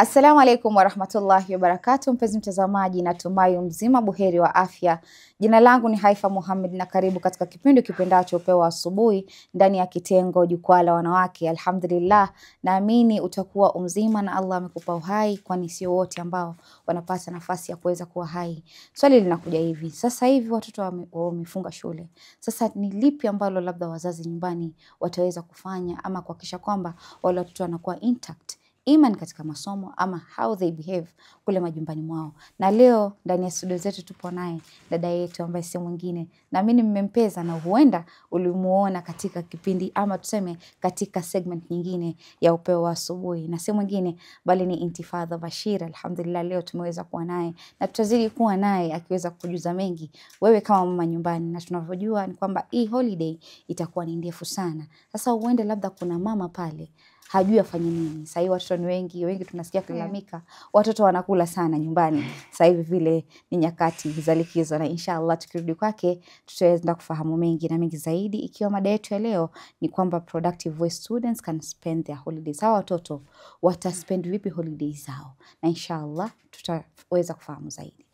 Assalamu alaikum warahmatullahi wabarakatuh. Mpenzi mtazamaji, natumai mzima buheri wa afya. Jina langu ni Haifa Muhammad na karibu katika kipindi kipendacho Upeo wa Asubuhi ndani ya kitengo Jukwaa la Wanawake. Alhamdulillah, naamini utakuwa mzima na Allah amekupa uhai, kwani sio wote ambao wanapata nafasi ya kuweza kuwa hai. Swali linakuja hivi, sasa hivi watoto wamefunga shule. Sasa ni lipi ambalo labda wazazi nyumbani wataweza kufanya ama kuhakikisha kwamba wale watoto wanakuwa intact ima katika masomo ama how they behave kule majumbani mwao? Na leo ndani ya studio zetu tupo naye dada yetu ambaye si mwingine, na mimi nimempeza na huenda ulimuona katika kipindi ama tuseme katika segment nyingine ya Upeo wa Asubuhi, na si mwingine bali ni Intifadha Bashir. Alhamdulillah, leo tumeweza kuwa naye na tutazidi kuwa naye akiweza kujuza mengi wewe kama mama nyumbani, na tunavyojua ni kwamba hii holiday itakuwa ni ndefu sana. Sasa uende labda kuna mama pale hajui afanye nini. Sasa hivi watoto ni wengi tunasikia kulalamika, watoto wanakula sana nyumbani. Sasa hivi vile ni nyakati za likizo, na inshallah tukirudi kwake tutaenda kufahamu mengi na mengi zaidi, ikiwa mada yetu ya leo ni kwamba productive way students can spend their holidays. Hawa watoto wataspend vipi holidays zao, na inshallah tutaweza kufahamu zaidi.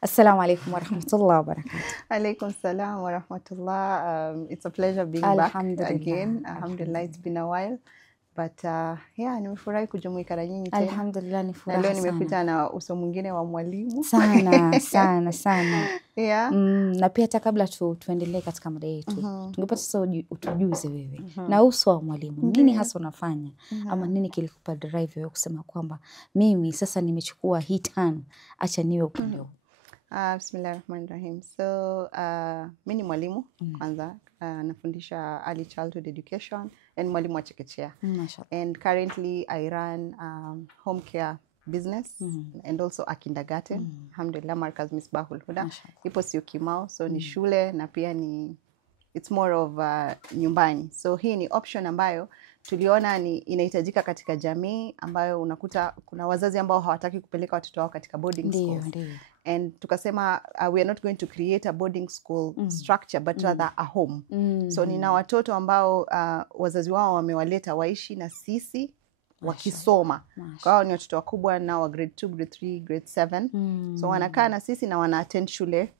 Assalamu alaikum warahmatullahi wabarakatuh. Alaikum salam warahmatullah. It's a pleasure being back again. Alhamdulillah, it's been a while. But yeah, nimefurahi kujumuika na nyinyi tena. Alhamdulillah, ni furaha sana. Leo nimepita na uso mwingine wa mwalimu. Sana. Yeah. Na pia hata kabla tuendelee katika mada yetu, tungepata sasa utujuze wewe na uso wa mwalimu. Nini hasa unafanya? Ama nini kilikupa drive wewe kusema kwamba mimi sasa nimechukua hii turn, acha niwe upande huu? Bismillahirrahmanirrahim. So, mimi ni mwalimu kwanza, nafundisha early childhood education and mwalimu wa chekechea. And currently I run home care business and also a kindergarten. Alhamdulillah, Markaz Misbahul Huda. Ipo Syokimau, so ni shule na pia ni it's more of nyumbani. So hii ni option ambayo tuliona ni inahitajika katika jamii, ambayo unakuta kuna wazazi ambao hawataki kupeleka watoto wao katika boarding schools. And tukasema we are not going to create a boarding school structure but rather a home. So nina watoto ambao wazazi wao wamewaleta waishi na sisi wakisoma. Kwa hao ni watoto wakubwa na wa grade 2, grade 3, grade 7. So wanakaa na sisi na wana attend shule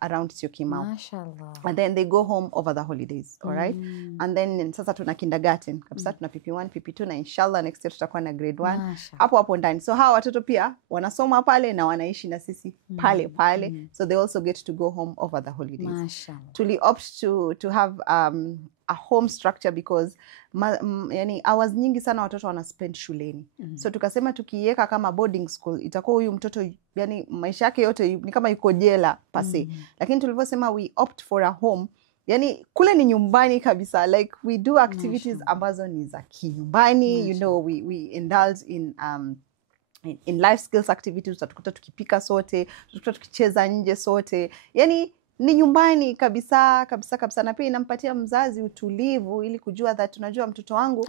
around Syokimau. Mashallah. And then they go home over the holidays, all right? And then sasa tuna kindergarten, kabisa tuna PP1, PP2, na inshallah next year tutakuwa na grade 1 hapo ndani. So hawa watoto pia wanasoma pale na wanaishi na sisi pale. So they also get to go home over the holidays. Mashallah. Tuli opt to have a home structure because yani hours nyingi sana watoto wana spend shuleni. So tukasema tukiweka kama boarding school itakuwa huyu mtoto yani maisha yake yote ni kama yuko jela pase. Lakini tulivyosema we opt for a home, yani kule ni nyumbani kabisa, like we do activities ambazo ni za kinyumbani. You know, we indulge in life skills activities. Tutakuta tukipika sote, tutakuta tukicheza nje sote, yani ni nyumbani kabisa. Na pia inampatia mzazi utulivu ili kujua that tunajua mtoto wangu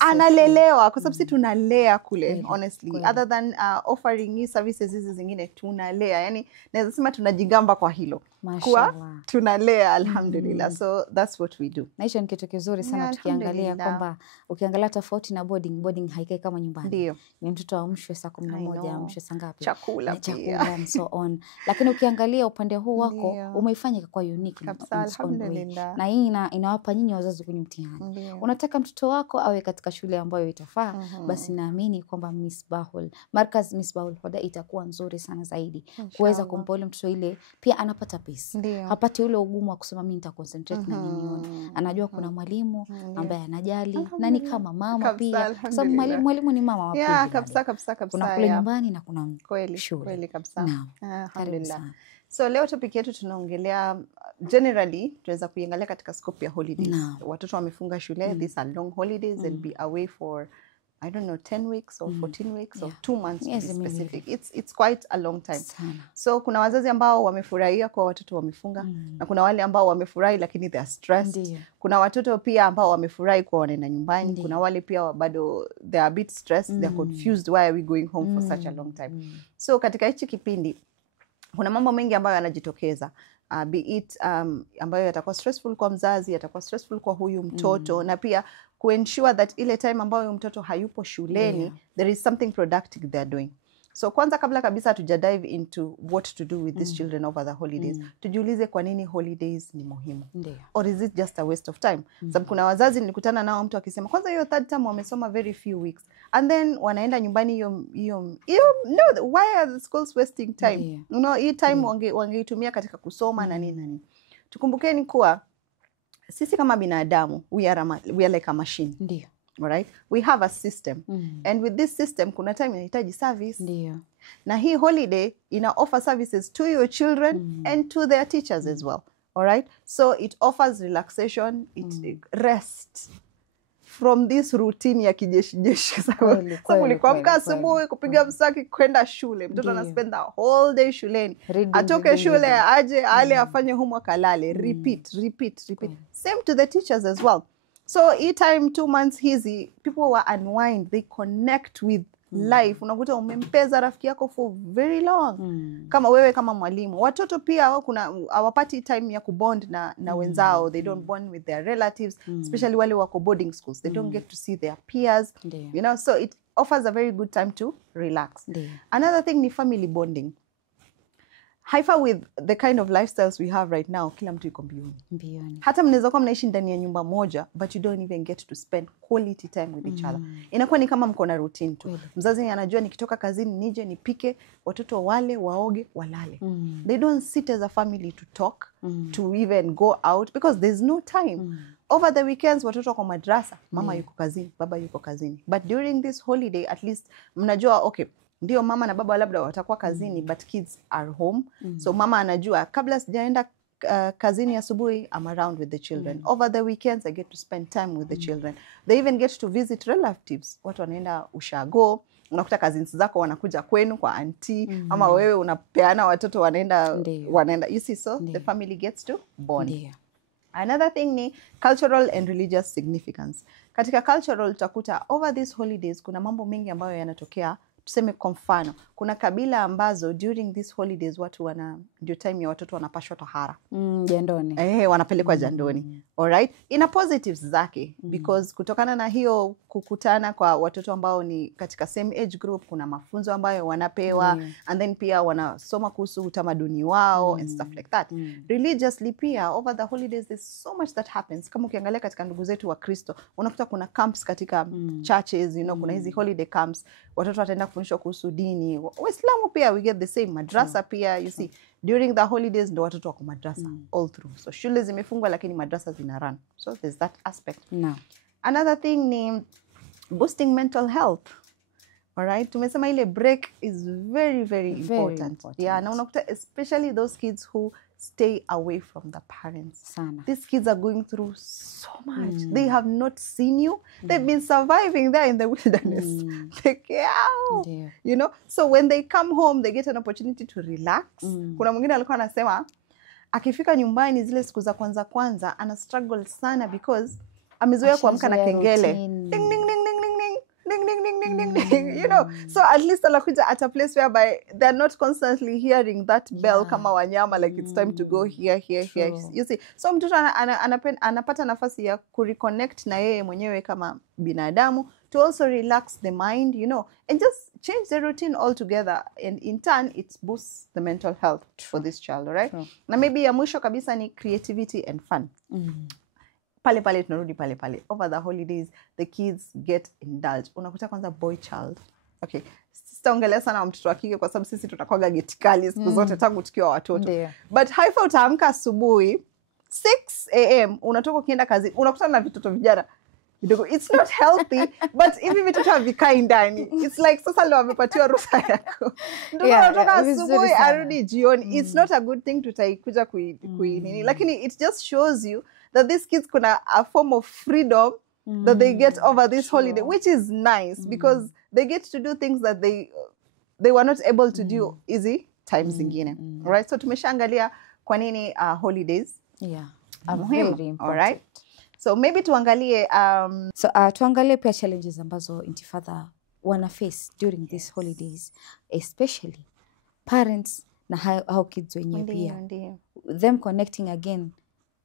analelewa, kwa sababu sisi tunalea kule honestly. Other than offering hii services hizi zingine tunalea, yani naweza sema tunajigamba kwa hilo kwa tunalea, alhamdulillah. So that's what we do. Na hicho ni kitu kizuri sana, tukiangalia kwamba ukiangalia tofauti na boarding haikai kama nyumbani. Ndio. Ni mtoto amshwe saa 11, amshwe saa ngapi? Chakula and so on. Lakini ukiangalia upande huu wako umeifanya kwa unique kabisa, alhamdulillah. Na hii inawapa nyinyi wazazi kwenye mtihani. Unataka mtoto wako awe katika shule ambayo itafaa, basi naamini kwamba Markaz Misbahul Huda itakuwa nzuri sana zaidi kuweza kumpa yule mtoto ile pia anapata peace. Hapati ule ugumu wa kusema mimi nita concentrate na nini. Anajua kuna mwalimu ambaye anajali na ni kama mama pia, kwa sababu mwalimu ni mama wa pili. Kabisa. Kuna kule nyumbani na kuna shule. Kweli kabisa. Alhamdulillah. So leo topic yetu tunaongelea generally, tunaweza kuiangalia katika scope ya holidays. Watoto wamefunga shule, these are long holidays, they'll be away for I don't know 10 weeks or 14 weeks or 2 months to be specific. It's quite a long time. So kuna wazazi ambao wamefurahia kwa watoto wamefunga, na kuna wale ambao wamefurahi lakini they are stressed. Kuna watoto pia ambao wamefurahi kwa wanaenda nyumbani. Kuna wale pia bado they are a bit stressed, they are confused, why are we going home for such a long time. So katika hichi kipindi kuna mambo mengi ambayo yanajitokeza. be it ambayo yatakuwa stressful kwa mzazi, yatakuwa stressful kwa huyu mtoto, na pia kuensure that ile time ambayo mtoto hayupo shuleni, there is something productive they are doing. So kwanza kabla kabisa tuja dive into what to do with these children over the holidays, tujiulize kwa nini holidays ni muhimu. Or is it just a waste of time? Sababu kuna wazazi nilikutana nao mtu akisema kwanza hiyo third term wamesoma very few weeks and then wanaenda nyumbani hiyo no, why are the schools wasting time? You know, hii time wangeitumia katika kusoma na nini. Tukumbukeni kuwa sisi kama binadamu we are like a machine. Ndio. Alright, we have a system and with this system kuna time inahitaji service. Ndio. Na hii holiday ina offer services to your children and to their teachers as well. Alright, so it offers relaxation, it rest from this routine ya kijeshi. Sababu ni kuamka asubuhi kupiga mswaki kwenda shule, mtoto ana spend the whole day shuleni, atoke shule aje ale afanye homework alale, repeat. Same to the teachers as well. So each time 2 months hizi people were unwind, they connect with life. Unakuta umempeza rafiki yako for very long. Kama wewe kama mwalimu, watoto pia kuna hawapati time ya kubond na wenzao. They don't bond with their relatives, especially wale wako boarding schools. They don't get to see their peers. You know, so it offers a very good time to relax. Another thing ni family bonding. Haifa with the kind of lifestyles we have right now, kila mtu yuko mbioni. Hata mnaweza kuwa mnaishi ndani ya nyumba moja, but you don't even get to spend quality time with each other. Inakuwa ni kama mko na routine tu. Mzazi anajua nikitoka kazini nije nipike, watoto wale, waoge, walale. They don't sit as a family to talk, to even go out, because there's no time. Over the weekends, watoto wako madrasa, mama yuko kazini, baba yuko kazini. But during this holiday, at least mnajua, okay, ndio mama na baba labda watakuwa kazini, but kids are home. So mama anajua kabla sijaenda kazini asubuhi, I'm around with the children. Over the weekends I get to spend time with the children. They even get to visit relatives. Watu wanaenda ushago, unakuta cousins zako wanakuja kwenu kwa auntie, ama wewe unapeana watoto wanaenda. You see, so the family gets to bond. Another thing ni cultural and religious significance. Katika cultural utakuta over these holidays kuna mambo mengi ambayo yanatokea. Tuseme kwa mfano, kuna kabila ambazo during these holidays watu ndio time ya watoto wanapashwa tohara. Jandoni. Wanapelekwa jandoni. Alright? Ina positives zake, because kutokana na hiyo kukutana kwa watoto ambao ni katika same age group, kuna mafunzo ambayo wanapewa, and then pia wanasoma kuhusu utamaduni wao and stuff like that. Religiously pia, over the holidays there's so much that happens. Kama ukiangalia katika ndugu zetu wa Kristo, unakuta kuna camps katika churches, you know, kuna hizi holiday camps, watoto wataenda kufundishwa kuhusu dini. Waislamu pia we get the same, madrasa pia, you see, during the holidays ndo watoto wako madrasa all through. So shule zimefungwa lakini madrasa zina run. So there's that aspect. Another thing ni boosting mental health. Alright, tumesema ile break is very, very important. Yeah, na unakuta especially those kids who stay away from the parents. These kids are going through so much. They have not seen you. They've been surviving there in the wilderness. You know, so when they come home, they get an opportunity to relax. Kuna mwingine alikuwa anasema akifika nyumbani zile siku za kwanza ana struggle sana because amezoea kuamka na kengele. Ding ding ding ding ding ding. Ding, ding, ding, ding, ding, ding, you know. So at least anakuja at a place whereby they're not constantly hearing that bell kama wanyama, like it's time to go here. You see, so mtoto anapata nafasi ya kureconnect na yeye mwenyewe kama binadamu, to also relax the mind, you know, and just change the routine altogether, and in turn it boosts the mental health for this child, right? Na maybe ya mwisho kabisa ni creativity and fun. Pale tunarudi pale. Over the holidays, the kids get indulged. Unakuta kwanza boy child. Okay, sitaongelea sana mtoto wa kike kwa sababu sisi tutakuwa getikali siku zote tangu tukiwa watoto. But Haifa utaamka asubuhi 6 am, unatoka ukienda kazi, unakuta na vitoto vijana. It's not healthy, but hivi vitoto havikai ndani. It's like sasa leo wamepatiwa ruhusa yako. Ndio unatoka asubuhi arudi jioni. It's not a good thing to kuja kuinini. Lakini it just shows you that these kids kuna a form of freedom that they get over this holiday, which is nice because they get to do things that they were not able to do easy times zingine. Alright, so tumeshaangalia kwa nini holidays muhimu. Alright, so maybe tuangalie tuangalie pia challenges ambazo intifadha wana face during these holidays, especially parents na hao kids wenyewe pia. Them connecting again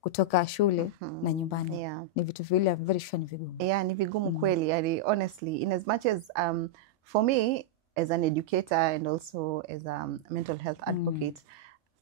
kutoka shule na nyumbani. Ni vitu vile very sure ni vigumu. Ni vigumu kweli. Yani, honestly, in as much as for me as an educator and also as a mental health advocate,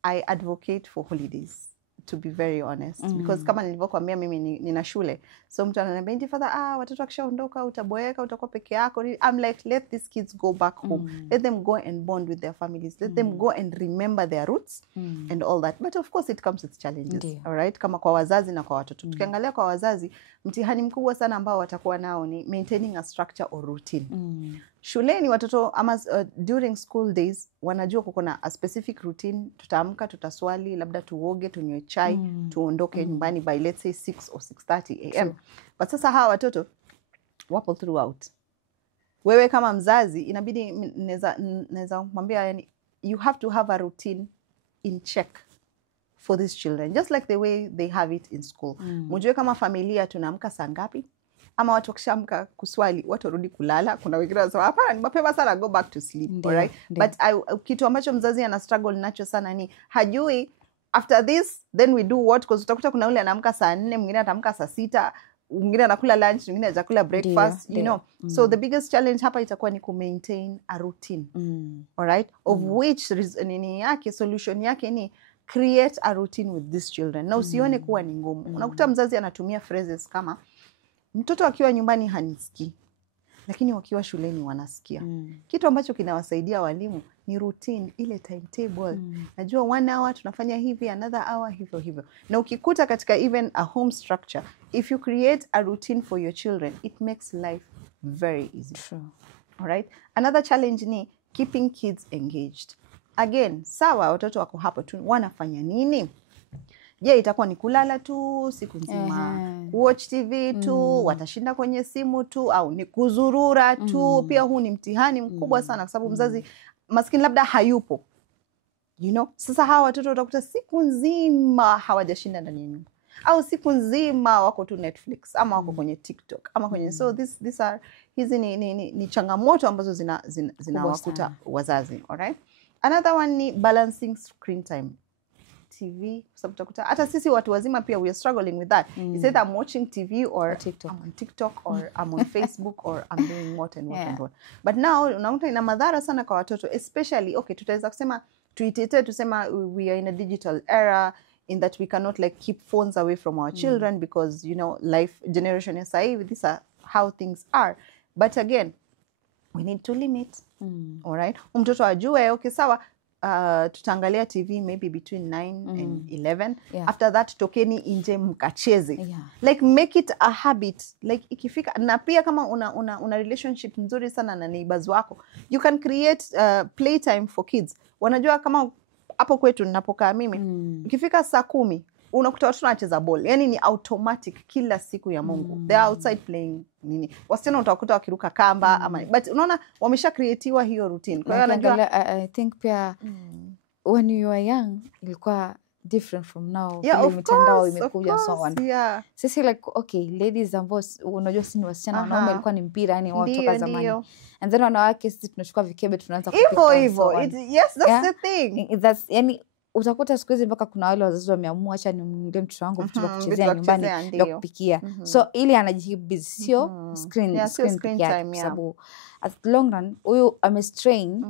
I advocate for holidays, to be very honest. Because kama nilivyokuambia mimi nina shule. So mtu ananiambia nje father, watoto wakishaondoka utaboeka, utakuwa peke yako. I'm like, let these kids go back home. Let them go and bond with their families. Let them go and remember their roots and all that. But of course it comes with challenges. All right? Kama kwa wazazi na kwa watoto. Tukiangalia kwa wazazi, mtihani mkubwa sana ambao watakuwa nao ni maintaining a structure or routine. Shuleni watoto ama during school days wanajua kuna a specific routine. Tutaamka, tutaswali, labda tuoge, tunywe chai, tuondoke nyumbani by let's say 6 or 6:30 am. But sasa hawa watoto wapo throughout. Wewe kama mzazi inabidi neza kumwambia, yani, you have to have a routine in check for these children, just like the way they have it in school. Mjue kama familia tunaamka saa ngapi, ama watu wakishaamka kuswali watu warudi kulala. Kuna wengine wanasema hapana ni mapema sana, go back to sleep. Alright, but kitu ambacho mzazi ana struggle nacho sana ni hajui after this then we do what, because utakuta kuna yule anaamka saa 4, mwingine ataamka saa 6, mwingine anakula lunch, mwingine atakula breakfast, you know. So the biggest challenge hapa itakuwa ni ku maintain a routine. Alright, of which nini yake solution yake ni create a routine with these children. Na usione kuwa ni ngumu. Unakuta mzazi anatumia phrases kama mtoto akiwa nyumbani hanisikii, lakini wakiwa shuleni wanasikia. Kitu ambacho kinawasaidia walimu ni routine, ile timetable. Najua 1 hour tunafanya hivi, another hour hivyo. Na ukikuta katika even a home structure, if you create a routine for your children, it makes life very easy. True. All right? Another challenge ni keeping kids engaged. Again, sawa watoto wako hapo tu, wanafanya nini? Je, itakuwa ni kulala tu siku nzima, watch TV tu, watashinda kwenye simu tu, au ni kuzurura tu? Pia huu ni mtihani mkubwa sana kwa sababu mzazi maskini labda hayupo. You know? Sasa hawa watoto utakuta siku nzima hawajashinda ndani ya nyumba. Au siku nzima wako tu Netflix, ama wako kwenye TikTok, ama kwenye so these are hizi ni changamoto ambazo zinawakuta wazazi. Alright? Another one ni balancing screen time. TV, sababu utakuta hata sisi watu wazima pia we are struggling with that. You say that I'm watching TV or TikTok. I'm on TikTok or I'm on Facebook or I'm doing what and what and what. But now unakuta ina madhara sana kwa watoto, especially tutaweza kusema tuitete tusema we are in a digital era in that we cannot like keep phones away from our children because you know life generation is these are how things are. But again we need to limit. All right, mtoto ajue sawa tutaangalia TV maybe between 9 and 11. After that tokeni nje mkacheze. Like make it a habit. Like ikifika, na pia kama una relationship nzuri sana na neighbors wako, you can create playtime for kids. Wanajua kama hapo kwetu ninapokaa mimi, ikifika saa 10 unakuta watu wanacheza ball. Yani ni automatic kila siku ya Mungu. They are outside playing nini. Wasichana utakuta wakiruka kamba ama, but unaona wamesha creatiwa hiyo routine. Kwa hiyo anajua I think pia when you were young ilikuwa different from now. Mitandao imekuja so on. Sisi like ladies ambao unajua sisi ni wasichana, wanaume ilikuwa ni mpira, yani watu toka zamani. And then wanawake sisi tunachukua vikebe tunaanza kupika. Hivyo. Yes, that's the thing. That's yani utakuta siku hizi mpaka kuna wale wazazi wameamua acha nimwambie mtoto wangu mtoto kuchezea nyumbani ndio kupikia. So ili anajibu sio screen time, sababu at long run huyu amestrain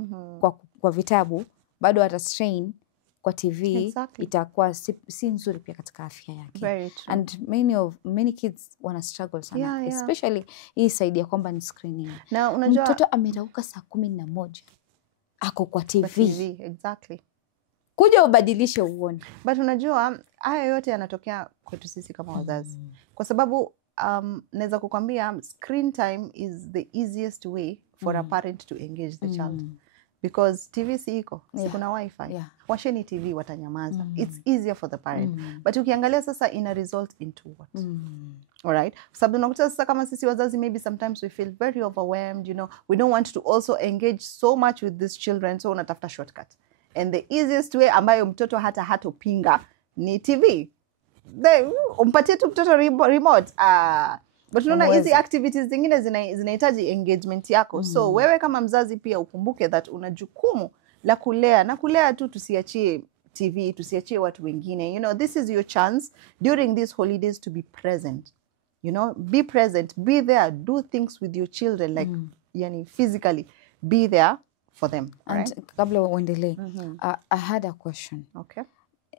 kwa vitabu, bado atastrain kwa TV. Itakuwa si nzuri pia katika afya yake. And many kids wana struggle sana, especially hii side ya kwamba ni screening. Na unajua mtoto amerauka saa 11 ako kwa TV. Exactly. Kuja ubadilishe uone. But unajua haya yote yanatokea kwetu sisi kama wazazi. Kwa sababu naweza kukwambia screen time is the easiest way for a parent to engage the child. Because TV si iko, kuna wifi. Washeni TV watanyamaza. It's easier for the parent. But ukiangalia sasa ina result into what? Alright? Sababu unakuta sasa kama sisi wazazi maybe sometimes we feel very overwhelmed, you know. We don't want to also engage so much with these children, so unatafuta shortcut. And the easiest way ambayo mtoto hatopinga ni TV. Umpatie tu mtoto remote. But unaona hizi activities zingine zinahitaji engagement yako. So wewe kama mzazi pia ukumbuke that una jukumu la kulea, na kulea tu tusiachie TV, tusiachie watu wengine. You know, this is your chance during these holidays to be present. You know, be present, be there, do things with your children, like yani physically be there for them. And kabla uendelee, I had a question. Okay.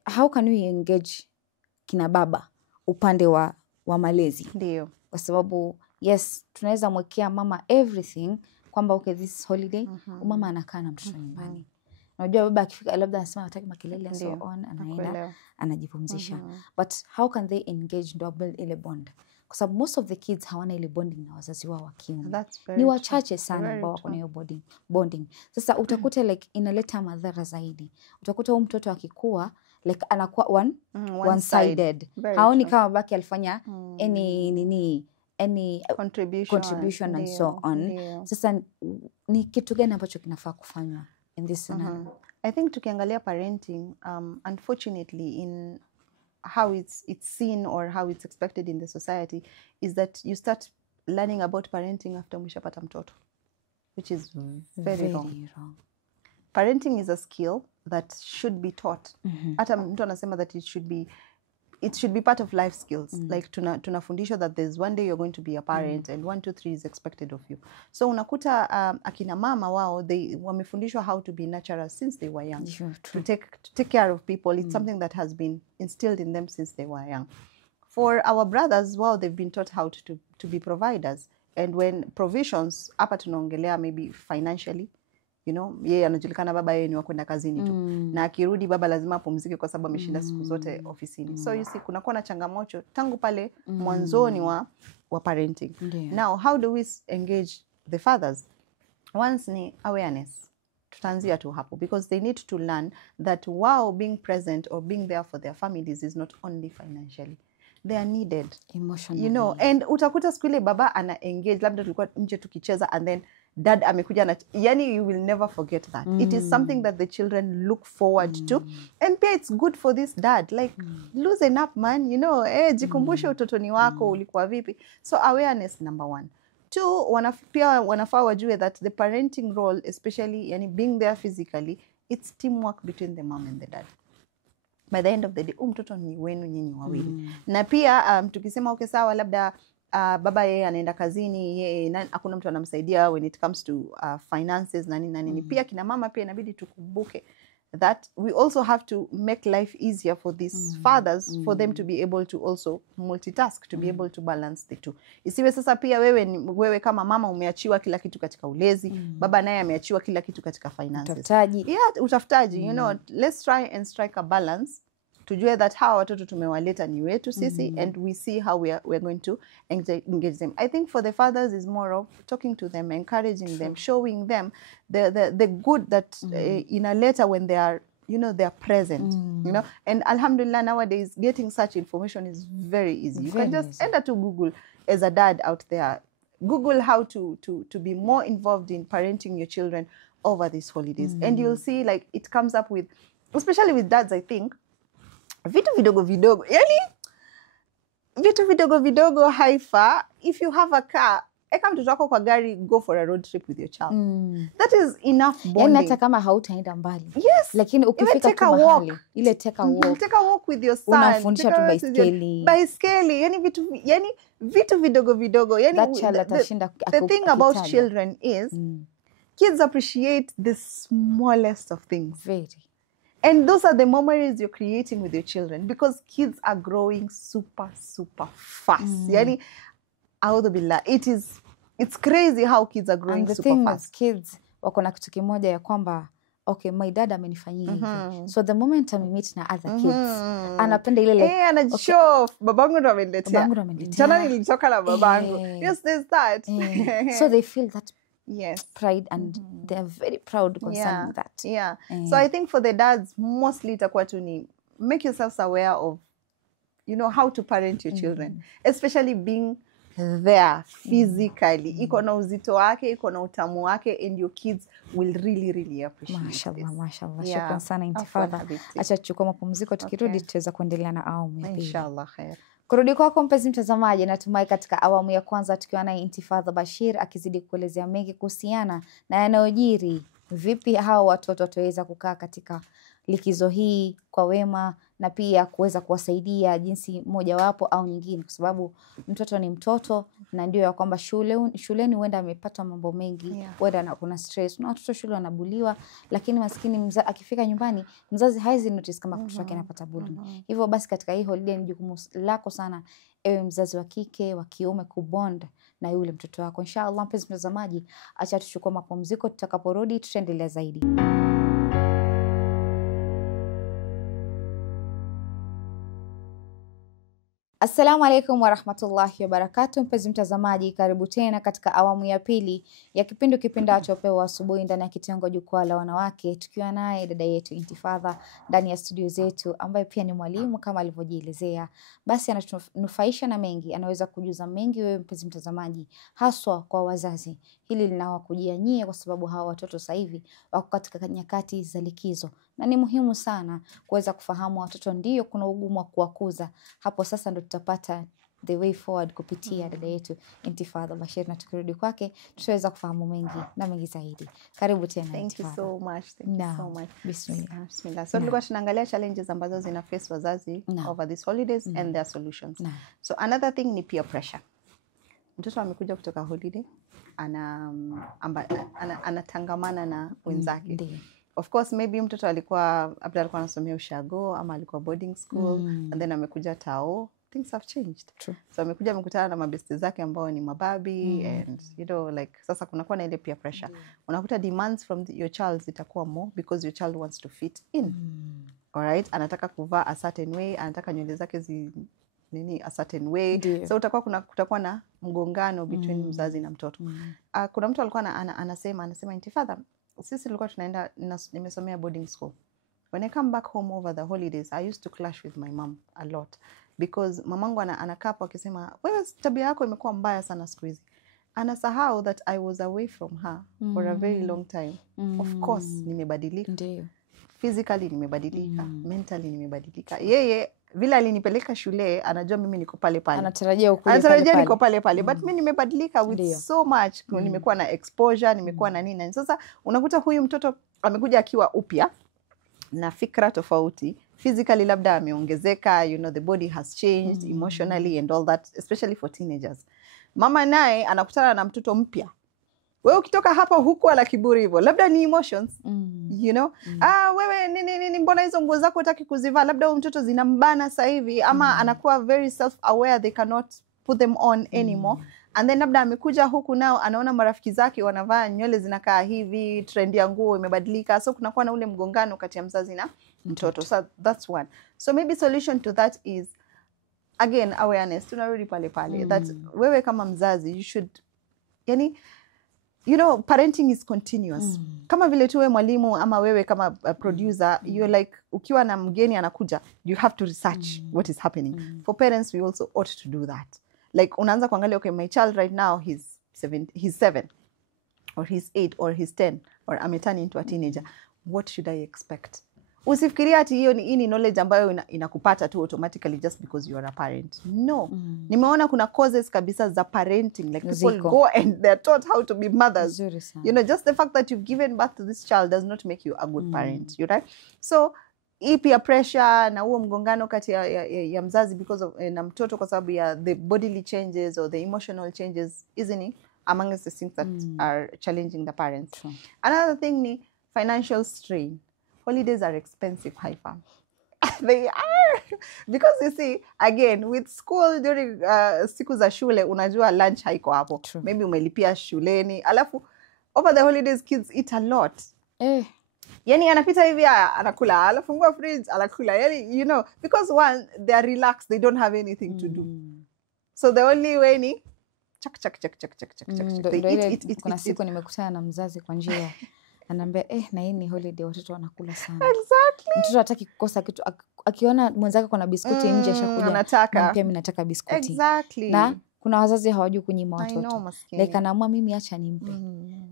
How can we engage kina baba upande wa malezi? Ndio. Kwa sababu yes, tunaweza mwekea mama everything kwamba okay, this holiday mama anakaa na mtoto nyumbani. Unajua baba akifika labda anasema hataki makelele so on, anaenda anajipumzisha. But how can they engage ndo build ile bond? Kwa sababu most of the kids hawana ile bonding na wazazi wao wa kiume. Ni wachache sana ambao wako na hiyo bonding. Sasa utakuta like inaleta madhara zaidi. Utakuta huyu mtoto akikua like anakuwa one sided. Haoni kama baki alifanya any contribution and so on. Sasa ni kitu gani ambacho kinafaa kufanywa in this scenario? I think tukiangalia parenting, unfortunately in how it's seen or how it's expected in the society is that you start learning about parenting after umeshapata mtoto, which is very wrong. Parenting is a skill that should be taught. Hata mtu anasema that it should be part of life skills. Like tunafundishwa that there's one day you're going to be a parent and 1, 2, 3 is expected of you. So unakuta akina mama wao wamefundishwa how to be natural since they were young. To take care of people. It's something that has been instilled in them since they were young. For our brothers, well, they've been taught how to be providers. And when provisions, hapa tunaongelea maybe financially, you know, yeye anajulikana baba yeye ni wa kwenda kazini tu. Na akirudi baba lazima apumzike kwa sababu ameshinda siku zote ofisini. So you see kunakuwa na changamoto tangu pale mwanzoni wa parenting. Now, how do we engage the fathers? Once ni awareness. Tutaanzia tu hapo because they need to learn that while being present or being there for their families is not only financially. They are needed. Emotionally. You know, and utakuta siku ile baba ana engage, labda tulikuwa nje tukicheza and then dad amekuja na yani you will never forget that. It is something that the children look forward to, and pia it's good for this dad, like loosen up man, you know, jikumbushe utotoni wako ulikuwa vipi. So awareness number 1. 2, pia wanafaa wajue that the parenting role, especially yani being there physically, it's teamwork between the mom and the dad. By the end of the day, mtoto ni wenu nyinyi wawili. Na pia tukisema okay sawa labda baba yeye anaenda kazini, yeye hakuna mtu anamsaidia when it comes to finances na nini. Pia kina mama pia inabidi tukumbuke that we also have to make life easier for these fathers for them to be able to also multitask, to be able to balance the two. Isiwe sasa pia wewe kama mama umeachiwa kila kitu katika ulezi, baba naye ameachiwa kila kitu katika finances. Utafutaji. You know, let's try and strike a balance. Tujue that hawa watoto tumewaleta ni wetu sisi and we see how we're going to engage them. I think for the fathers is more of talking to them, encouraging them, showing them the good that inaleta when they are, you know, they are present, you know. And alhamdulillah nowadays getting such information is very easy. You can just enter to Google as a dad out there. Google how to be more involved in parenting your children over these holidays. And you'll see like it comes up with, especially with dads, I think, vitu vidogo. Yani, vitu vidogo haifa. If you have a car, eka mtoto wako kwa gari, go for a road trip with your child. That is enough bonding. Yani hata kama hautaenda mbali. Yes. Lakini ukifika tu mahali, ile take a walk. Take a walk with your son. Unafundisha tu baiskeli. Baiskeli. Yani vitu vidogo. Yani that child atashinda the thing about children is kids appreciate the smallest of things. Very. And those are the memories you're creating with your children because kids are growing super fast. Yani, audhu billah, it's crazy how kids are growing super fast. And the thing with kids, wako na kitu kimoja ya kwamba okay, my dad amenifanyia hivi. So the moment I meet na other kids, anapenda ile like anajishow, babangu ndo ameniletea. Jana nilitoka na babangu. Yes, there's that. So they feel that pride and they're very proud concerning that. So I think for the dads, mostly itakuwa tu ni make yourselves aware of, you know, how to parent your children, especially being there physically. Iko na uzito wake, iko na utamu wake, and your kids will really appreciate Mashallah. Shukran sana Intifadha. Acha tuchukue mapumziko, tukirudi tutaweza kuendelea na awamu ya pili. Inshallah khair. Kurudi kwako mpenzi mtazamaji, natumai katika awamu ya kwanza tukiwa na Intifadha Bashir akizidi kuelezea mengi kuhusiana na yanayojiri vipi hao watoto wataweza kukaa katika likizo hii kwa wema na pia kuweza kuwasaidia jinsi mojawapo au nyingine, kwa sababu mtoto ni mtoto na ndio ya kwamba shuleni huenda amepata mambo mengi, huenda kuna stress na watoto shule wanabuliwa, lakini maskini akifika nyumbani mzazi haizi notice kama mtoto wake anapata bullying. Hivyo basi katika hii holiday ni jukumu lako sana ewe mzazi wa kike wa kiume kubond na yule mtoto wako. Inshallah mpenzi mtazamaji, acha tuchukue mapumziko, tutakaporudi tutaendelea zaidi. Assalamu alaikum warahmatullahi wabarakatuh. Mpenzi mtazamaji, karibu tena katika awamu ya pili ya kipindi kipendacho Upeo Asubuhi ndani ya kitengo Jukwaa la Wanawake, tukiwa naye dada yetu Intifadha ndani ya studio zetu, ambaye pia ni mwalimu kama alivyojielezea. Basi anatunufaisha na mengi, anaweza kujuza mengi wewe mpenzi mtazamaji, haswa kwa wazazi. Hili linawakujia nyie kwa sababu hawa watoto sasa hivi wako katika nyakati za likizo, na ni muhimu sana kuweza kufahamu watoto ndio kuna ugumu wa kuwakuza. Hapo sasa ndo tutapata the way forward kupitia dada yetu Intifadha Bashir, na tukirudi kwake tutaweza kufahamu mengi na mengi zaidi. Karibu tena. Thank you so much. Thank you so much. Bismillah. So tulikuwa tunaangalia challenges ambazo zina face wazazi over these holidays and their solutions. So another thing ni peer pressure. Mtoto amekuja kutoka holiday, anatangamana na wenzake. Of course maybe mtoto alikuwa anasomea ushago ama alikuwa boarding school and then amekuja tao, things have changed. True. So amekuja amekutana na mabesti zake ambao ni mababi and you know like sasa kunakuwa na ile peer pressure. Unakuta demands from your child zitakuwa more because your child wants to fit in. Alright, anataka kuvaa a certain way, anataka nywele zake a certain way. So kutakuwa na mgongano between mzazi na mtoto. Kuna mtu alikuwa anasema Intifadha, sisi tulikuwa tunaenda, nimesomea boarding school. When I come back home over the holidays, I used to clash with my mom a lot because mamangu anakaa hapo akisema, wewe tabia yako imekuwa mbaya sana siku hizi. Anasahau that I was away from her for a very long time. Of course nimebadilika. Physically nimebadilika, mentally nimebadilika. Yeye vile alinipeleka shule anajua mimi niko pale pale. Anatarajia niko pale pale. But mimi nimebadilika with so much. Nimekuwa na exposure, nimekuwa na nini. Sasa unakuta huyu mtoto amekuja akiwa upya na fikra tofauti. Physically labda ameongezeka, you know, the body has changed, emotionally and all that, especially for teenagers. Mama naye anakutana na mtoto mpya. Wewe ukitoka hapa huku ala kiburi hivyo, labda ni emotions, you know. Wewe nini mbona hizo nguo zako hutaki kuzivaa? Labda huyo mtoto zinambana sasa hivi ama anakuwa very self aware, they cannot put them on anymore. And then labda amekuja huku nao anaona marafiki zake wanavaa nywele zinakaa hivi, trend ya nguo imebadilika. So kunakuwa na ule mgongano kati ya mzazi na mtoto. So that's one. So maybe solution to that is again awareness. Tunarudi pale that wewe kama mzazi you should, yani you know, parenting is continuous. Kama vile tuwe mwalimu ama wewe kama producer, you're like, ukiwa na mgeni anakuja, you have to research what is happening. For parents, we also ought to do that. Like, unaanza kuangalia, okay, my child right now, he's 7, or he's 8, or he's 10, or I'm turning into a teenager. What should I expect? Usifikiria ati hiyo ni knowledge ambayo inakupata tu automatically just because you are a parent. No. Nimeona kuna causes kabisa za parenting, like people go and they're taught how to be mothers. You know, just the fact that you've given birth to this child does not make you a good parent, you right? So peer pressure na huo mgongano kati ya mzazi because of na mtoto kwa sababu ya the bodily changes or the emotional changes, isn't it amongst the things that are challenging the parents. Another thing ni financial strain. Holidays are expensive, Haifa. They are. Because you see, again, with school during siku za shule, unajua lunch haiko hapo. Maybe umelipia shuleni. Alafu, over the holidays, kids eat a lot. Yani anapita hivi anakula. Alafungua fridge, anakula. Yani, you know, because one, they are relaxed. They don't have anything to do. So the only way ni chak. They eat. Kuna siku nimekutana na mzazi kwa njia. Anambia na hii ni holiday, watoto wanakula sana. Exactly. Mtoto hataki kukosa kitu, akiona mwenzake kuna biskuti nje ashakuja. Anataka. Na pia mimi nataka biskuti. Exactly. Na kuna wazazi hawajui kunyima watoto. Like anaamua mimi acha nimpe.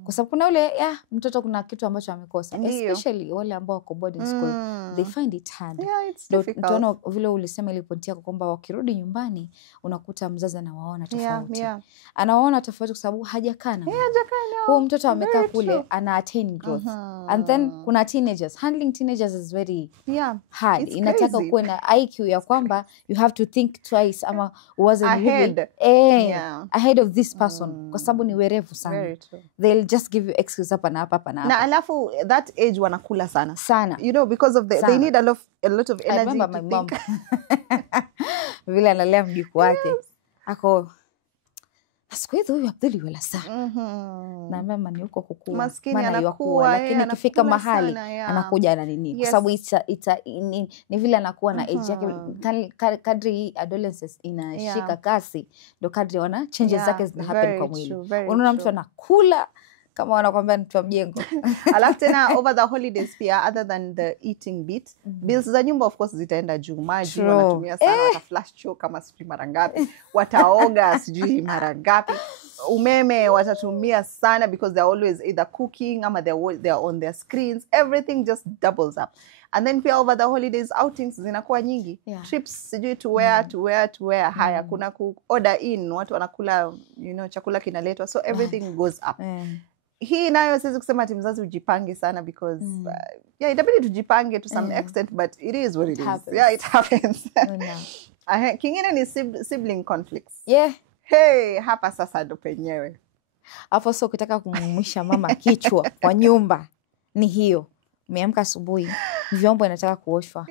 Kwa sababu kuna ule mtoto kuna kitu ambacho amekosa. Ndiyo. Especially wale ambao wako boarding school. They find it hard. Yeah, it's difficult. Tunaona vile ulisema ile pointi yako kwamba wakirudi nyumbani unakuta mzazi anawaona tofauti. Anawaona tofauti kwa sababu hajakaa na. Huyo mtoto amekaa kule ana attain growth. And then kuna teenagers. Handling teenagers is very hard. Inataka kuwe na IQ ya kwamba you have to think twice ama uwaze ahead of this person kwa sababu ni werevu sana. They'll just give you excuse hapa na hapa na hapa. Na alafu that age wanakula sana. You know, because of they need a lot of energy to think. Vile analea mjukuu wake. Ako siku hizo huyu Abduli wala sana. Naambia mani huko kukua. Maskini anakuwa, lakini ikifika mahali anakuja na nini. Kwa sababu ni vile anakuwa na age yake. Kadri adolescence inashika kasi, ndo kadri wana changes zake zina happen kwa mwili. Unaona mtu anakula kama wanakwambia mtu wa mjengo. Alafu tena over the holidays pia, other than the eating bit, bills za nyumba of course zitaenda juu. Maji wanatumia sana, wata flash show kama sijui mara ngapi, wataoga sijui mara ngapi. Umeme watatumia sana because they're always either cooking ama they're on their screens. Everything just doubles up. And then pia over the holidays outings zinakuwa nyingi. Trips sijui to where. Haya kuna ku order in, watu wanakula, you know, chakula kinaletwa, so everything goes up. Hii nayo siwezi kusema ati mzazi ujipange sana because itabidi tujipange to some extent, but it is what it is. Yeah, it happens. Kingine ni sibling conflicts. Hey, hapa sasa ndo penyewe. Hapo sio ukitaka kumumisha mama kichwa kwa nyumba ni hiyo. Umeamka asubuhi, vyombo inataka kuoshwa.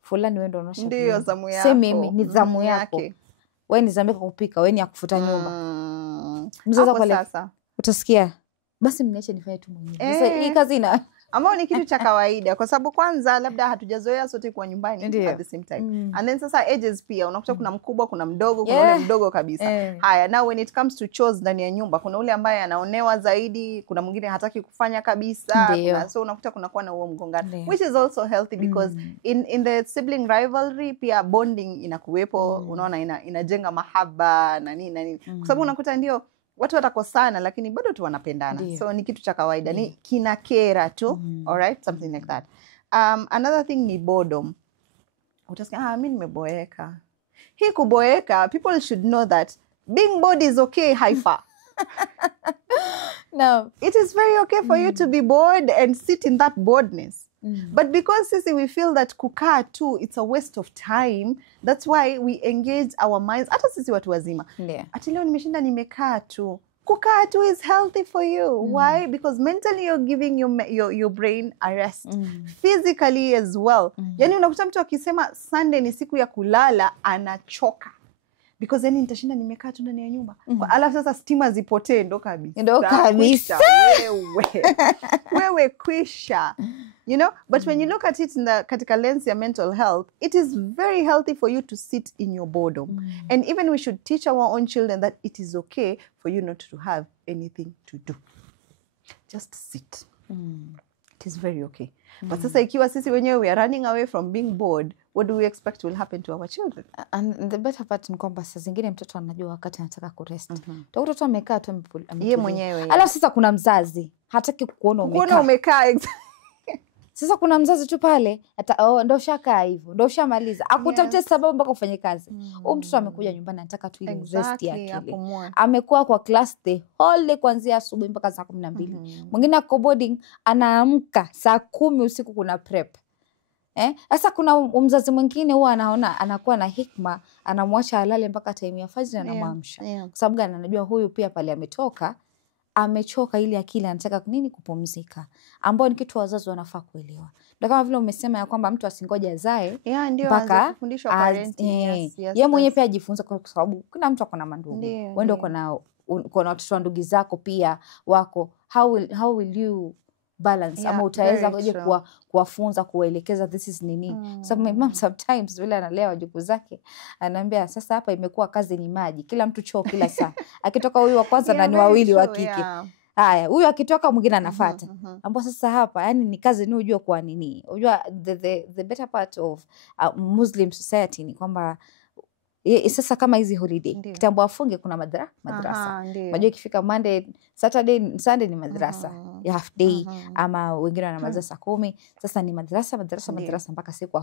Fulani wewe ndo unaosha. Ndio zamu yako. Sema mimi ni zamu yako. Wewe ni zamu yako kupika, wewe ni ya kufuta nyumba. Mzazi pale sasa utasikia basi mniache nifanye tu mwenyewe. Sasa hii kazi ambao ni kitu cha kawaida kwa sababu kwanza labda hatujazoea sote kwa nyumbani at the same time. And then sasa ages pia unakuta kuna mkubwa, kuna mdogo, kuna ule mdogo kabisa. Haya, now when it comes to chores ndani ya nyumba kuna ule ambaye anaonewa zaidi, kuna mwingine hataki kufanya kabisa. So unakuta kuna kuwa na huo mgongano, which is also healthy because in the sibling rivalry pia bonding inakuwepo. Unaona inajenga mahaba na nini. Kwa sababu unakuta ndio watu watakosana lakini bado tu wanapendana. So ni kitu cha kawaida. Ni kinakera tu. Alright, something like that. Another thing ni boredom. Utasikia mimi nimeboeka. Hii kuboeka, people should know that being bored is okay, Haifa. No. It is very okay for you to be bored and sit in that boredness. But because sisi we feel that kukaa tu it's a waste of time, that's why we engage our minds. Hata sisi watu wazima. Ati leo nimeshinda nimekaa tu. Kukaa tu is healthy for you. Why? Because mentally you're giving your brain a rest. Physically as well. Yani unakuta mtu akisema Sunday ni siku ya kulala anachoka. Because yani nitashinda nimekaa tu ndani ya nyumba. Alafu sasa stima zipotee ndo kabisa. Ndo kabisa. Wewe kwisha. You know, but when you look at it in the katika lens ya mental health, it is very healthy for you to sit in your boredom. And even we should teach our own children that it is okay for you not to have anything to do. Just sit. It is very okay. But sasa ikiwa sisi wenyewe we are running away from being bored, what do we expect will happen to our children? And the better part ni kwamba saa zingine mtoto anajua wakati anataka kurest. Utakuta tu amekaa tu yeye mwenyewe. Alafu sasa kuna mzazi hataki kukuona umekaa. Sasa kuna mzazi tu pale ndo shakaa hivyo, ndo shamaliza. Akutafutia sababu mpaka ufanye kazi. Huyu mtoto amekuja nyumbani anataka tu ile rest yake. Amekuwa kwa class the whole day kuanzia asubuhi mpaka saa 12. Mwingine ako boarding anaamka saa 10 usiku kuna prep. Sasa kuna mzazi mwingine huwa anaona anakuwa na hikma, anamwacha alale mpaka time ya fajr na anamwamsha. Kwa sababu gani? Anajua huyu pia pale amechoka ili akili anataka nini kupumzika, ambao ni kitu wazazi wanafaa kuelewa. Ndio kama vile umesema ya kwamba mtu asingoje azae mpaka kufundishwa parenting. Yeye mwenyewe pia ajifunze, kwa sababu kuna mtu akona mandugu, wewe ndio uko na watoto wa ndugu zako pia wako. How will you balance? Ama utaweza kuje kuwafunza, kuwaelekeza this is nini? Sababu my mom sometimes vile analea wajukuu zake ananiambia sasa hapa imekuwa kazi ni maji, kila mtu choo kila saa. Akitoka huyu wa kwanza na ni wawili wa kike. Haya, huyu akitoka mwingine anafuata. Ambapo sasa hapa yani ni kazi ni ujue kwa nini. Unajua the better part of Muslim society ni kwamba Sasa kama hizi holiday kitambo afunge kuna madrasa. Unajua ikifika Monday, Saturday, Sunday ni madrasa ya half day ama wengine wana madrasa 10. Sasa ni madrasa mpaka siku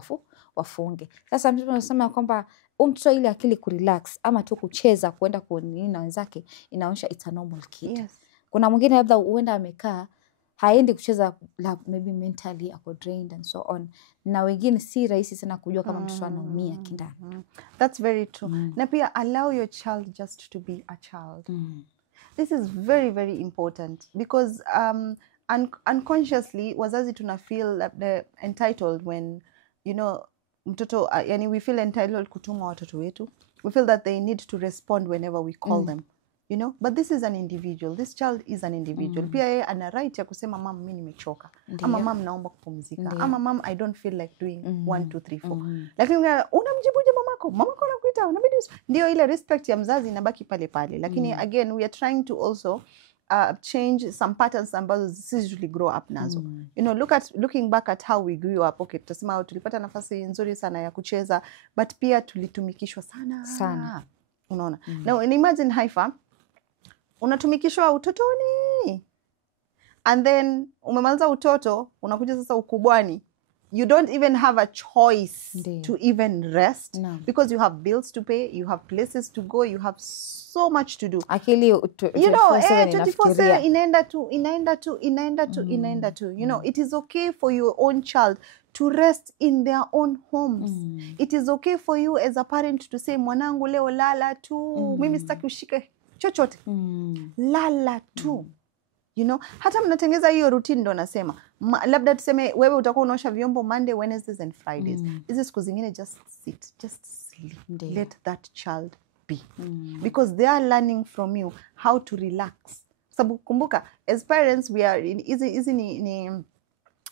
wafunge. Sasa mtoto anasema kwamba mtoto ile akili kurelax ama tu kucheza kuenda kuonana na wenzake inaonyesha it's a normal kid. Yes. Kuna mwingine labda huenda amekaa haendi kucheza, maybe mentally ako drained and so on. Na wengine si rahisi sana kujua kama mtoto anaumia kindani. That's very true. Na pia allow your child just to be a child. This is very, very important because unconsciously wazazi tuna feel entitled when, you know, mtoto, yani we feel entitled kutuma watoto wetu. We feel that they need to respond whenever we call them. You know, but this is an individual. This child is an individual. Pia yeye ana right ya kusema mama mimi nimechoka. Ama mama naomba kupumzika. Ama mama I don't feel like doing 1 2 3 4. Lakini unamjibuje mamako? Mamako anakuita, unabidi. Ndio ile respect ya mzazi inabaki pale pale. Lakini again we are trying to also change some patterns ambazo sisi usually grow up nazo. You know, looking back at how we grew up. Okay, tutasema tulipata nafasi nzuri sana ya kucheza, but pia tulitumikishwa sana. Unaona? Now imagine Haifa, unatumikishwa utotoni. And then umemaliza utoto, unakuja sasa ukubwani. You don't even have a choice to even rest because you have bills to pay, you have places to go, you have so much to do. Akili you know, 24/7 inaenda tu. You know, it is okay for your own child to rest in their own homes. It is okay for you as a parent to say mwanangu leo lala tu. Mimi sitaki ushike chochote. Lala tu. You know, hata mnatengeza hiyo routine ndo nasema. Labda tuseme wewe utakuwa unaosha vyombo Monday, Wednesdays and Fridays. Hizi siku zingine just sit, just sleep. Let that child be. Because they are learning from you how to relax. Sababu kumbuka, as parents we are hizi ni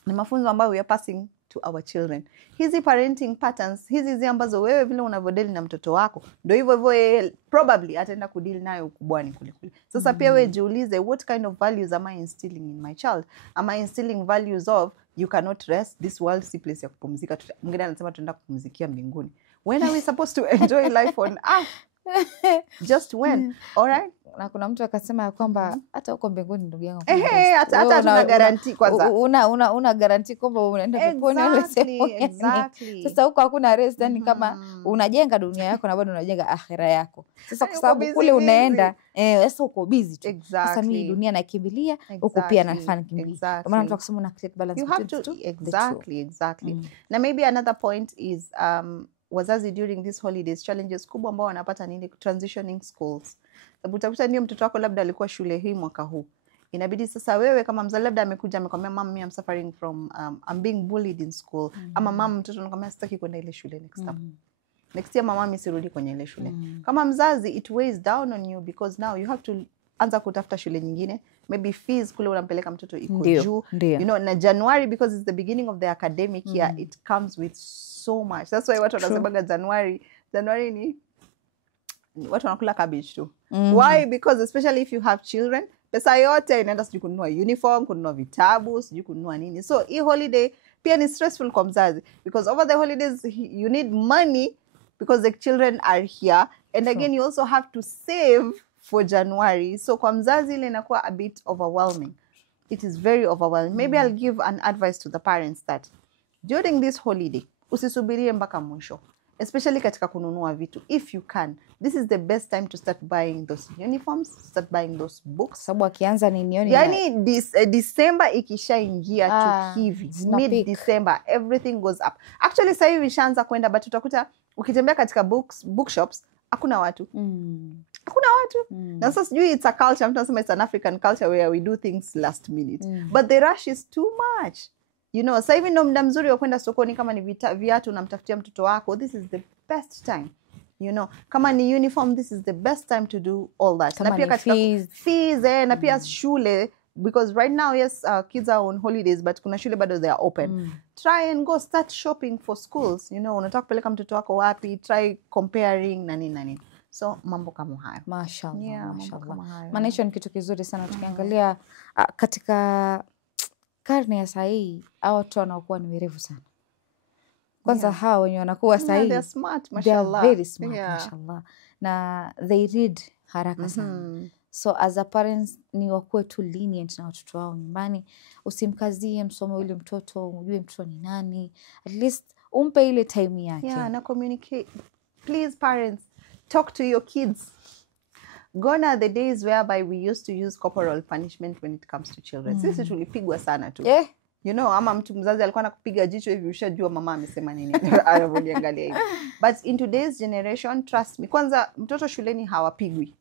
mafunzo ambayo we are passing to our children. Hizi parenting patterns, hizi ambazo wewe vile unavodeli na mtoto wako, ndio hivyo probably ataenda kudeal nayo ukubwani kule. Sasa pia wewe jiulize, what kind of values am I instilling in my child? Am I instilling values of you cannot rest, this world si place ya kupumzika. Mwingine anasema tunaenda kupumzikia mbinguni. When are we supposed to enjoy life on earth? Just when? All right? Na kuna mtu akasema kwamba hata huko mbinguni ndugu yangu. Hata tuna guarantee kwanza. Una guarantee kwamba unaenda peponi ile sehemu. Exactly. Sasa huko hakuna rest, yani kama unajenga dunia yako na bado unajenga akhera yako. Sasa kwa sababu kule unaenda sasa uko busy tu. Sasa mimi dunia nakimbilia, huko pia nafanya kimbilia. Kwa maana mtu akisema una create balance. You have to exactly. Na maybe another point is wazazi during these holidays challenges kubwa ambao wanapata nini transitioning schools. Sababu utakuta ndio mtoto wako labda alikuwa shule hii mwaka huu. Inabidi sasa wewe kama mzazi labda amekuja amekwambia mama I'm suffering from I'm being bullied in school. Ama mama mtoto anakuambia sitaki kwenda ile shule next time. Next year mama mimi sirudi kwenye ile shule. Kama mzazi it weighs down on you because now you have to anza kutafuta shule nyingine. Maybe fees kule unampeleka mtoto iko juu. You know, na January because it's the beginning of the academic year, it comes with so much. That's why watu wanasemaga January ni watu wanakula cabbage tu. Why? Because especially if you have children, pesa yote inaenda sijui kununua uniform, kununua vitabu, sijui kununua nini. So hii holiday pia ni stressful kwa mzazi because over the holidays you need money because the children are here and again you also have to save for January. So kwa mzazi ile inakuwa a bit overwhelming. It is very overwhelming. Maybe I'll give an advice to the parents that during this holiday usisubirie mpaka mwisho, especially katika kununua vitu. If you can, this is the best time to start buying those uniforms, start buying those books. Sababu akianza nini yani December ikishaingia tu hivi mid December everything goes up. Actually sasa hivi ishaanza kwenda, but utakuta ukitembea katika bookshops hakuna watu. Hakuna watu. Na sasa sijui it's a culture, mtu anasema it's an African culture where we do things last minute. But the rush is too much. You know, sasa hivi ndo muda mzuri wa kwenda sokoni kama ni viatu unamtafutia mtoto wako. This is the best time. You know, kama ni uniform, this is the best time to do all that. Kama na pia katika fees na pia shule, because right now yes kids are on holidays but kuna shule bado they are open. Try and go start shopping for schools. You know, unataka kupeleka mtoto wako wapi, try comparing na nini. So mambo kama hayo. Mashallah. Maana hicho ni kitu kizuri sana tukiangalia katika karne ya sasa hii watu wanaokuwa ni werevu sana. Kwanza hao wenye wanakuwa sahihi. They're smart, They mashallah. are very smart, mashallah. Na they read haraka sana. So as a parents ni wakuwe tu lenient na watoto wao nyumbani. Usimkazie msomo yule mtoto, ujue mtoto ni nani. At least umpe ile time yake. Yeah, na communicate. Please parents, talk to your kids. Gone are the days whereby we used to use corporal punishment when it comes to children. Sisi tulipigwa sana tu. You know, ama mtu mzazi alikuwa anakupiga jicho hivi ushajua mama amesema nini. Anavyoangalia hivi. But in today's generation, trust me, kwanza mtoto shuleni hawapigwi.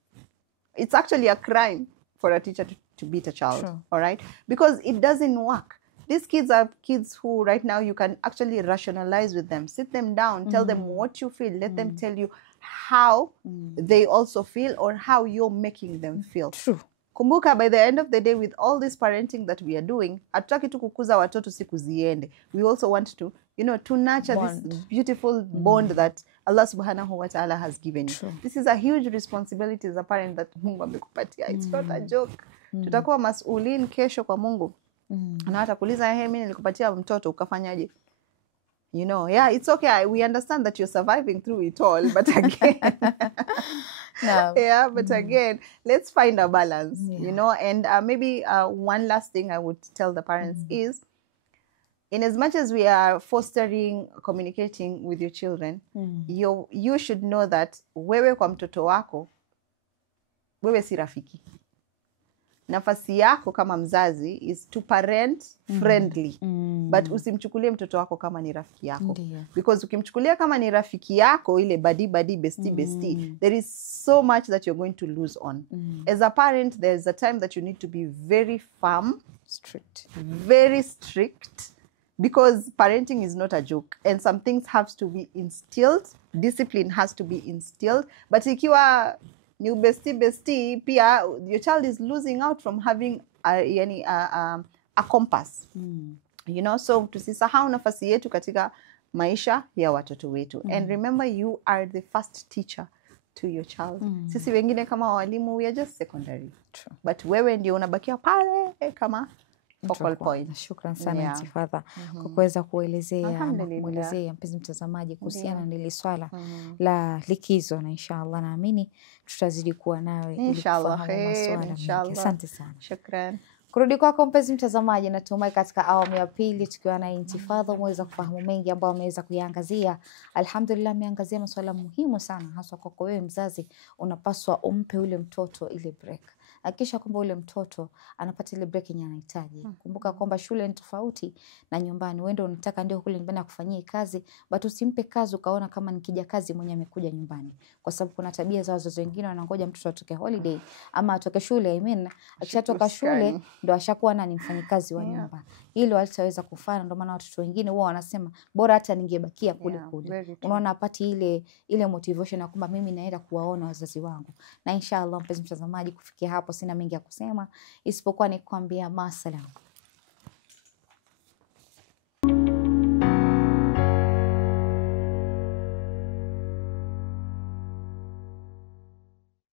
It's actually a crime for a teacher to beat a child. Sure. All right? Because it doesn't work. These kids are kids who right now you can actually rationalize with them. Sit them down, tell them what you feel. Let them tell you how they also feel or how you're making them feel. True. Kumbuka, by the end of the day, with all this parenting that we are doing, hatutaki tu kukuza watoto siku ziende. We also want to, you know, to nurture this beautiful bond that Allah subhanahu wa ta'ala has given you. True. This is a huge responsibility as a parent that Mungu amekupatia. It's not a joke. Tutakuwa masulin kesho kwa Mungu. Na hata kuuliza mimi nilikupatia mtoto ukafanyaje? You know, yeah, it's okay. We understand that you're surviving through it all, but again, but again, let's find a balance, you know, and maybe one last thing I would tell the parents is, in as much as we are fostering, communicating with your children, you should know that wewe kwa mtoto wako, wewe si rafiki. Nafasi yako kama mzazi is to parent friendly. But usimchukulie mtoto wako kama ni rafiki yako. Because ukimchukulia kama ni rafiki yako, ile badi, bestie, there is so much that you're going to lose on. As a parent, there's a time that you need to be very firm, very strict, because parenting is not a joke. And some things have to be instilled. Discipline has to be instilled. But ikiwa new bestie, pia your child is losing out from having a compass. You know, so tusisahau nafasi yetu katika maisha ya watoto wetu. And remember, you are the first teacher to your child. Sisi wengine kama walimu, we are just secondary. True. But wewe ndio unabakia pale kama focal point. Shukran sana Intifadha kwa kuweza kuelezea mpenzi mtazamaji kuhusiana na ile swala la likizo, na inshallah naamini tutazidi kuwa nawe ili kufahamu masuala. Asante sana. Shukran. Kurudi kwako mpenzi mtazamaji, natumai katika awamu ya pili tukiwa na Intifadha umeweza kufahamu mengi ambayo ameweza kuyaangazia. Alhamdulillah, ameangazia masuala muhimu sana, hasa kwa wewe mzazi. Unapaswa umpe ule mtoto ile break. Hakikisha kwamba ule mtoto anapata ile break yenye anahitaji. Kumbuka kwamba shule ni tofauti na nyumbani. Wewe ndio unataka ndio kule nyumbani akufanyie kazi, but usimpe kazi ukaona kama nikija kazi mwenye amekuja nyumbani. Kwa sababu kuna tabia za wazazi wengine wanangoja mtoto atoke holiday ama atoke shule, akishatoka shule ndo ashakuwa nani mfanyikazi wa nyumba. Hilo halitaweza kufanya, ndio maana watoto wengine wao wanasema bora hata ningebakia kule. Unaona apati ile motivation ya kwamba mimi naenda kuwaona wazazi wangu. Na inshallah mpenzi mtazamaji, kufikia hapo sina mengi ya kusema isipokuwa ni kuambia masalamu.